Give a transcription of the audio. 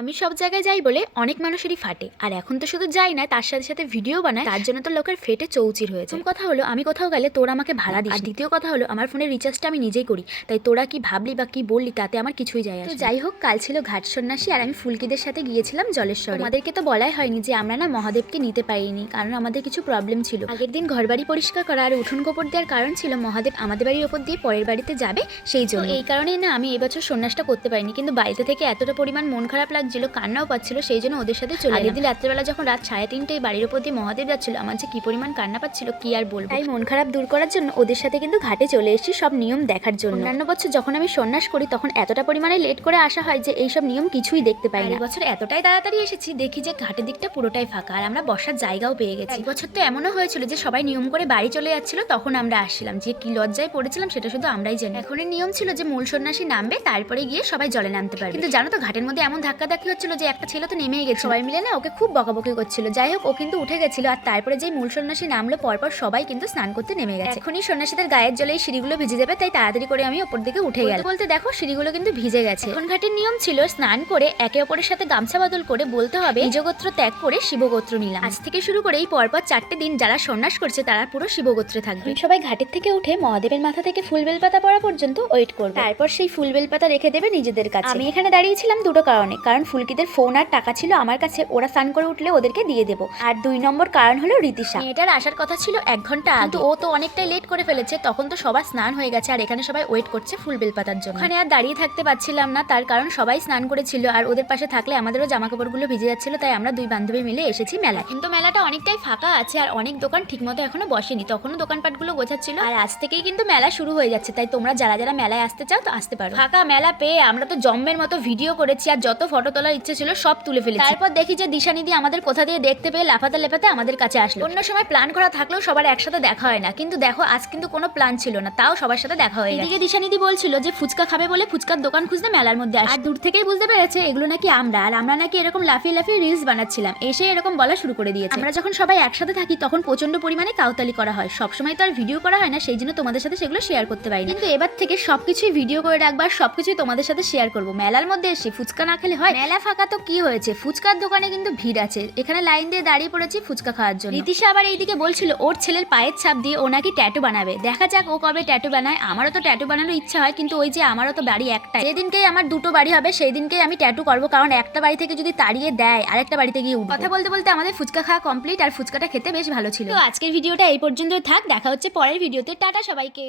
আমি সব জায়গায় যাই বলে অনেক মানুষেরই ফাটে, আর এখন তো শুধু যাই না, তার সাথে সাথে ভিডিও বানায়, তার জন্য তো লোকের ফেটে চৌচির হয়েছে। প্রথম কথা হলো, আমি কোথাও গেলে তোরা আমাকে ভাড়া দিস। আর দ্বিতীয় কথা হলো, আমার ফোনের রিচার্জটা আমি নিজেই করি, তাই তোরা কি ভাবলি বা কি বললি তাতে আমার কিছুই যায় আসে না। তো যাই হোক, কাল ছিল ঘাট সন্ন্যাসী আর আমি ফুলকিদের সাথে গিয়েছিলাম জলেশ্বরে। আমাদেরকে তো বলাই হয়নি যে আমরা না মহাদেবকে নিতে পারিনি, কারণ আমাদের কিছু প্রবলেম ছিল। আগের দিন ঘরবাড়ি পরিষ্কার করা আর উঠোন গোবর দেওয়ার কারণ ছিল মহাদেব আমাদের বাড়ির ওপর দিয়ে পরের বাড়িতে যাবে, সেই জন্য। এই কারণেই না আমি এবছর সন্ন্যাসটা করতে পারিনি, কিন্তু বাড়িতে থেকে এতটা পরিমাণ মন খারাপ লাগছিল, কান্নাও ছিল, সেই জন্য ওদের সাথে চলে। আগের দিন রাত্রেবেলা যখন রাত 3:30টায় বাড়ির উপর দিয়ে মহাদেব যাচ্ছিল, আমার যে কি পরিমাণ কান্না পাচ্ছিল কি আর বলবো। তাই মন খারাপ দূর করার জন্য ওদের সাথে কিন্তু ঘাটে চলে এসেছি সব নিয়ম দেখার জন্য। অন্যান্য বছর যখন আমি সন্ন্যাস করি তখন এতটা পরিমাণে লেট করে আসা হয় যে এইসব নিয়ম কিছুই দেখতে পাই না। বছর এতটাই তাড়াতাড়ি এসেছি, দেখি যে ঘাটের দিকটা পুরোটাই ফাঁকা আর আমরা বসার জায়গাও পেয়ে গেছি। এই বছর তো এমনও হয়েছিল যে সবাই নিয়ম করে বাড়ি চলে যাচ্ছিল, তখন আমরা আসছিলাম, যে কি লজ্জায় পড়েছিলাম সেটা শুধু আমরাই জানি। এখনের নিয়ম ছিল যে মূল সন্ন্যাসী নামবে, তারপরে গিয়ে সবাই জলে নামতে পারবে। কিন্তু জানো তো, ঘাটের মধ্যে এমন ধাক্কাধাক্কি হচ্ছিল যে একটা ছেলে তো নেমেই গেছে। সবাই মিলে না ওকে খুব বকাবকি করছিল। যাই হোক, ও কিন্তু উঠে গেছিল, আর তারপরে যেই মূল সন্ন্যাসী নামলো পরপর সবাই কিন্তু স্নান করতে নেমে গেছে। এখনই সন্ন্যাসীদের গায়ের জলে এই সিঁড়িগুলো ভিজে যাবে, তাই তাড়াতাড়ি করে আমি ওপর দিকে উঠে গেলাম। বলতে দেখো সিঁড়িগুলো কিন্তু ভিজে গেছে। এখন ঘাটের নিয়ম ছিল স্নান করে একে অপরের সাথে গামছা বদল করে বলতে হবে নিজগোত্র ত্যাগ করে শিবগোত্র নিলাম। আজ থেকে শুরু করে এই পরপর 4টে দিন যারা সন্ন্যাস করছে তারা পুরো শিবগোত্রে থাকবে। সবাই ঘাটের থেকে উঠে মহাদেবের মাথা থেকে ফুল বেলপাতা পড়া পর্যন্ত ওয়েট করবে, তারপর সেই ফুল বেলপাতা রেখে দেবে নিজেদের কাছে। আমি এখানে দাঁড়িয়েছিলাম দুটো কারণে, কারণ ফুলকিদের ফোন আর টাকা ছিল আমার কাছে, ওরা স্নান করে উঠলে ওদেরকে দিয়ে দেবো। আর 2 নম্বর কারণ হলো রীতিশা, এটার আসার কথা ছিল 1 ঘন্টা আগে, কিন্তু ও তো অনেকটাই লেট করে ফেলেছে। তখন তো সবার স্নান হয়ে গেছে আর এখানে সবাই ওয়েট করছে ফুল বেলপাতার জন্য। ওখানে আর দাঁড়িয়ে থাকতে পারছিলাম না, তার কারণ সবাই স্নান করেছিল আর ওদের পাশে থাকলে আমাদেরও জামা কাপড়গুলো ভিজে যাচ্ছিল, তাই আমরা 2 বান্ধবী মিলে এসেছি মেলায়। কিন্তু মেলাটা অনেকটাই ফাঁকা আছে আর অনেক দোকান ঠিকমতো এখনো বসেনি, তখনও দোকানপাটগুলো গোছাচ্ছিল। আর আজ থেকেই কিন্তু মেলা শুরু হয়ে যাচ্ছে, তাই তোমরা যারা যারা মেলায় আসতে চাও তো আসতে পারো। ফাঁকা মেলা পেয়ে আমরা তো জম্মের মতো ভিডিও করেছি আর যত ফটো তোলার ইচ্ছে ছিল সব তুলে ফেলেছি। তারপর দেখি যে দিশানিধি আমাদের কোথা দিয়ে দেখতে পেয়ে লাফাতে লাফাতে আমাদের কাছে আসলো। অন্য সময় প্ল্যান করা থাকলেও সবার একসাথে দেখা হয় না, কিন্তু দেখো আজ কিন্তু কোনো প্ল্যান ছিল না, তাও সবার সাথে দেখা হয়ে গেছে। এদিকে দিশানিধি বলছিল যে ফুচকা খাবে বলে ফুচকার দোকান খুঁজতে মেলার মধ্যে আসে, আর দূর থেকেই বুঝতে পেরেছে এগুলো নাকি আমরা, আর আমরা নাকি এরকম লাফিয়ে লাফিয়ে রিলস বানাচ্ছিলাম। এসে এরকম বলা শুরু করে দিয়েছে। আমরা যখন সবাই একসাথে থাকি তখন প্রচন্ড পরিমাণে কাউতালি করা হয়, সবসময় তো আর ভিডিও করা হয় না, সেই জন্য তোমাদের সাথে সেগুলো শেয়ার করতে পারি। কিন্তু এবার থেকে সবকিছুই ভিডিও করে রাখবার, সবকিছুই তোমাদের সাথে শেয়ার করবো। মেলার মধ্যে এসে ফুচকা না খেলে হয়? মেলা ফাঁকা তো কি হয়েছে, ফুচকার দোকানে কিন্তু ভিড় আছে, এখানে লাইন দিয়ে দাঁড়িয়ে পড়েছি ফুচকা খাওয়ার জন্য। রীতিশা আবার এইদিকে বলছিল ওর ছেলের পায়ের ছাপ দিয়ে ও নাকি ট্যাটু বানাবে, দেখা যাক ও কবে ট্যাটু বানায়। আমারও তো ট্যাটু বানানোর ইচ্ছা হয়, কিন্তু ওই যে আমারও তো বাড়ি একটাই, যেদিনকেই আমার 2টো বাড়ি হবে সেই দিনকেই আমি ট্যাটু করবো, কারণ একটা বাড়ি থেকে যদি তাড়িয়ে দেয় আরেকটা বাড়িতে গিয়ে উঠবো। কথা বলতে বলতে আমাদের ফুচকা খাওয়া কমপ্লিট, আর ফুচকাটা খেতে বেশ ভালো ছিল। তো আজকের ভিডিওটা এই পর্যন্তই থাক, দেখা হচ্ছে পরের ভিডিওতে। টাটা সবাইকে।